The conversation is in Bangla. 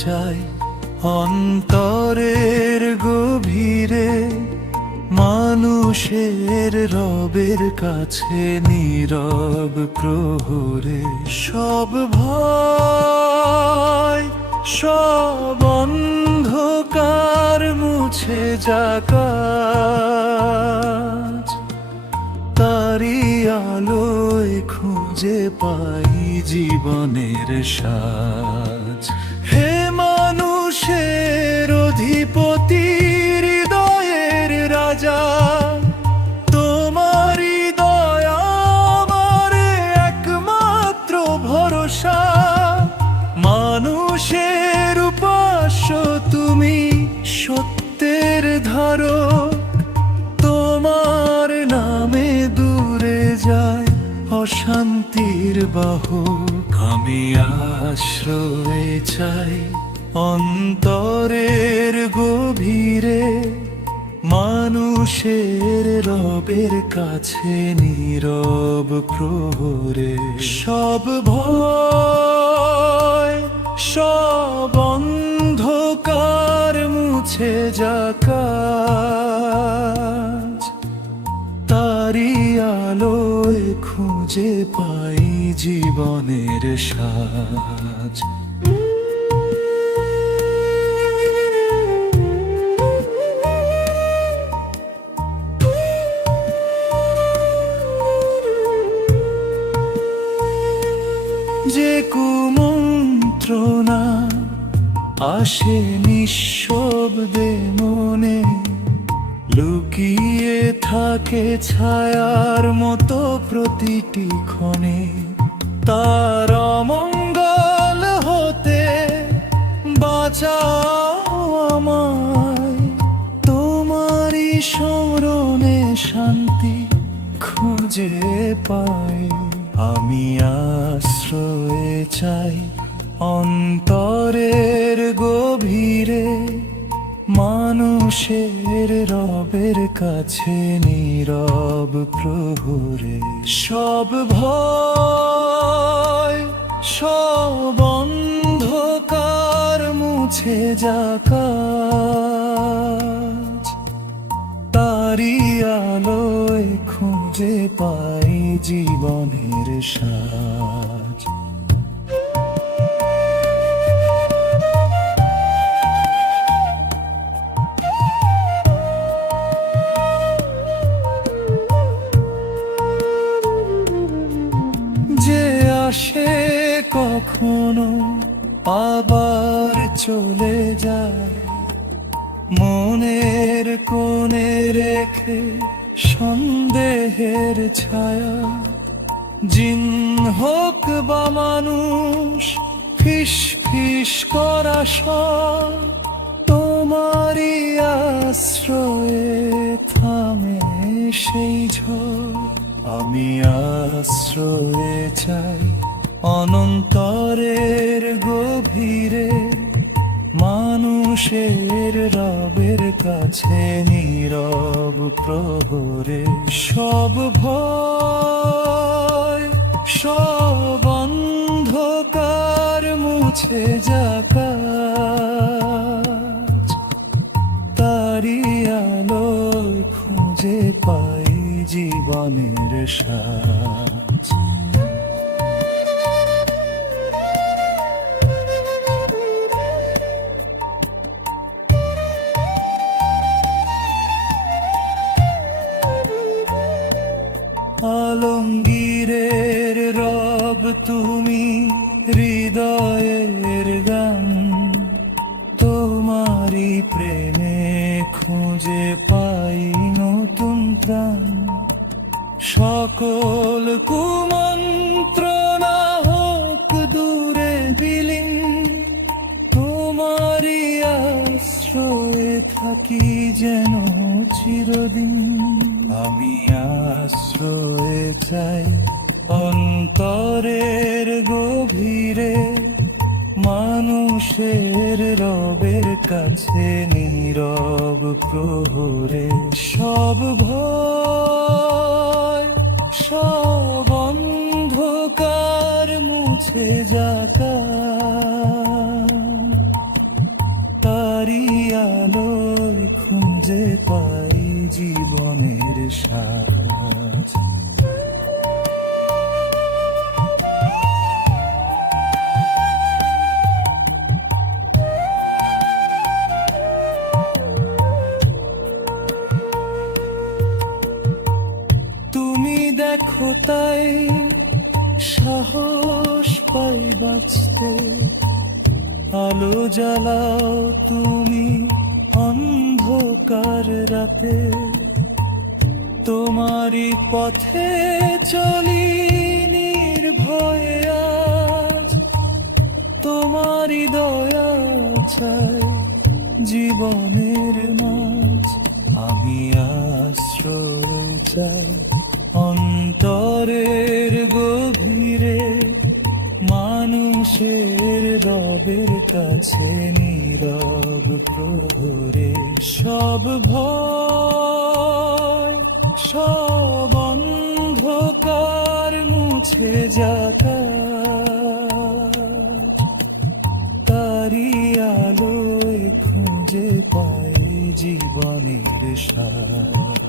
চাই অন্তরের গভীরে, মানুষের রবের কাছে নীরব প্রহরে। সব ভয় সব অন্ধকার মুছে যাক আজ, তারি আলোয় খুঁজে পাই জীবনের সাজ। হে মানুষের অধিপতি, হৃদয়ের রাজা, তোমারই দয়া আমার একমাত্র ভরসা। মানুষের উপাস্য তুমি, সত্যের ধারক, তোমার নামে দূরে যায় অশান্তির বাহক। আমি আশ্রয় চাই অন্তরের গভীরে, মানুষের রবের কাছে নীরব প্রহরে। সব ভয় সব অন্ধকার মুছে যাক আজ, তারি আলোয় খুঁজে পাই জীবনের সাজ। যে কুমন্ত্রণা আসে নিঃশব্দে মনে, লুকিয়ে থাকে ছায়ার মতো প্রতিটি ক্ষণে, তার অমঙ্গল হতে বাঁচাও আমায়। তোমারই স্মরণে শান্তি খুঁজে পাই। আমি আশ্রয় চাই অন্তরের গভীরে, মানুষের রবের কাছে নীরব প্রহরে। সব ভয় সব অন্ধকার মুছে যাক আজ, তারি আলোয় খুঁজে পাই জীবনের সাজ। যে আসে কখনো আবার চলে যায়, মনের কোণে রেখে সন্দেহের ছায়া। জিন হোক বা মানুষ, ফিস ফিস করা সব তোমারই আশ্রয়ে থামে সেই ঝড়। আমি আশ্রয়ে চাই অনন্তরের গভীরে, মানুষের রবের কাছে নীরব প্রহরে। সব ভয় সব অন্ধকার মুছে যাক আজ, তারি আলোয় খুঁজে পাই জীবনের সাজ। আলমগীরের রব তুমি, হৃদয়ের গান, তোমারই প্রেমে খুঁজে পাই নতুন প্রাণ। সকল কুমন্ত্রণা হোক দূরে বিলীন, তোমারই আশ্রয়ে থাকি যেন চিরদিন। আমি আশ্রয় চাই অন্তরের গভীরে, মানুষের রবের কাছে নীরব প্রহরে। সব ভয় সব অন্ধকার মুছে যাক, খুঁজে পাই জীবনের সাজ। তুমি দেখো তাই সাহস পাই বাঁচতে, আলো জ্বালাও তুমি অন্ধকার রাতে। তোমারই পথে চলি নির্ভয়ে আজ, তোমারই দয়া চাই জীবনের মাঝ। আমি আশ্রয় চাই অন্তরের গভীরে, মানুষের রবের কাছে নীরব প্রহরে। সব ভয় সব অন্ধকার মুছে যাকা, তারি আলোয় খুঁজে পাই জীবনের সার।